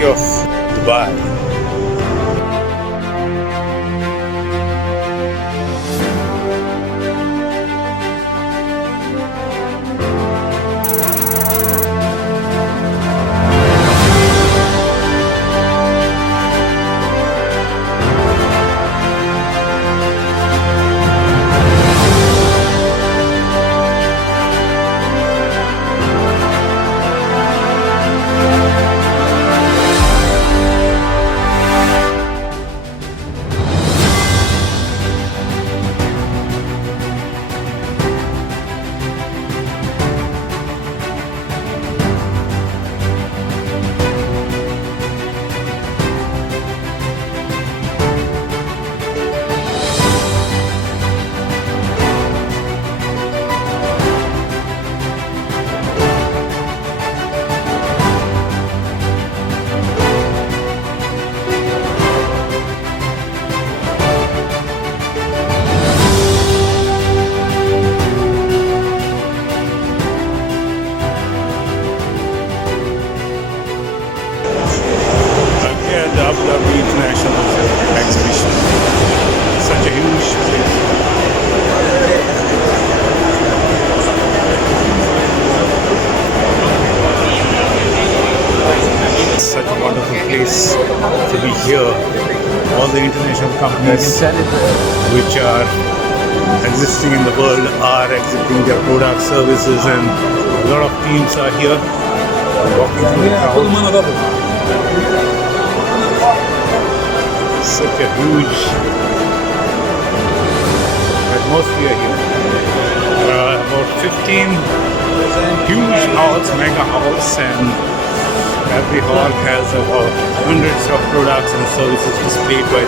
city of Dubai. Here at the Abu Dhabi International Exhibition. Such a huge place. Such a wonderful place to be here. All the international companies which are existing in the world are exhibiting their products, services, and a lot of teams are here walking through the crowd. Such a huge atmosphere here. There are about 15 huge halls, mega halls, and every hall has about hundreds of products and services displayed by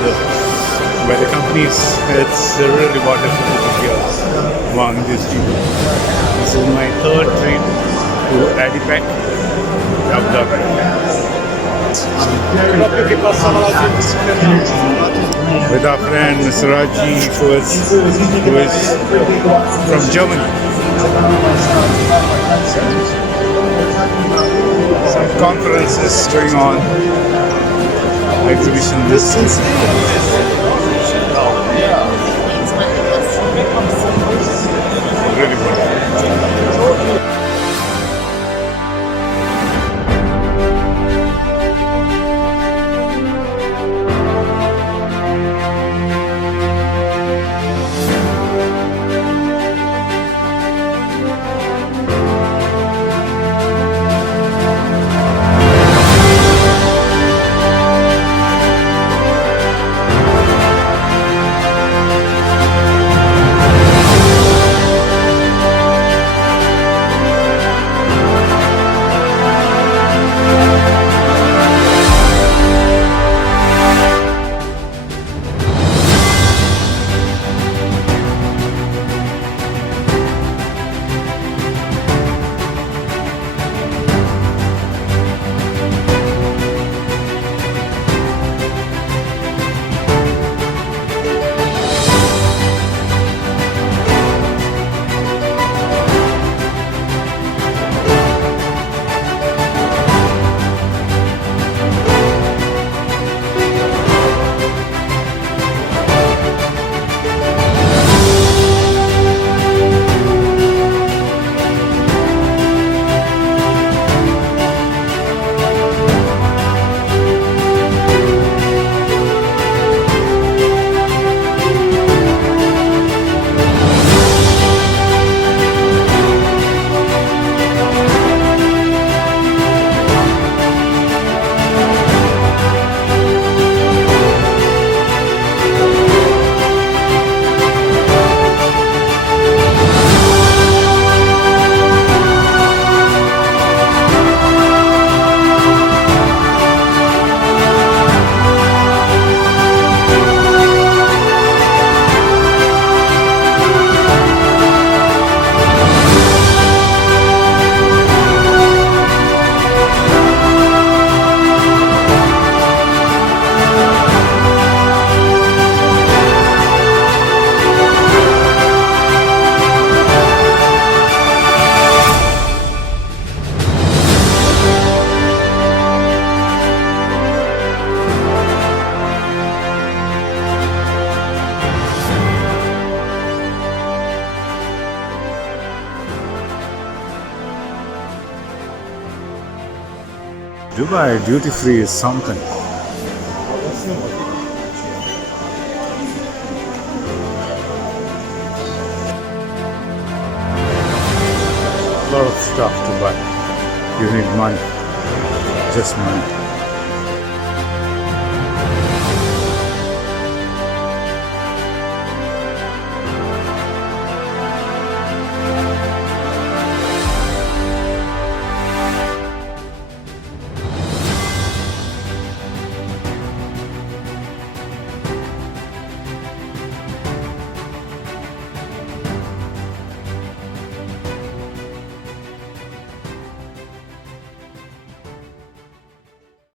the companies. It's really wonderful to be here among these people. This is my third trip to ADIPEC, Abu Dhabi. With our friend Mr. Raji, who is from Germany. Some conferences going on, exhibition distance. Really wonderful. Dubai duty free is something. A lot of stuff to buy. You need money, just money.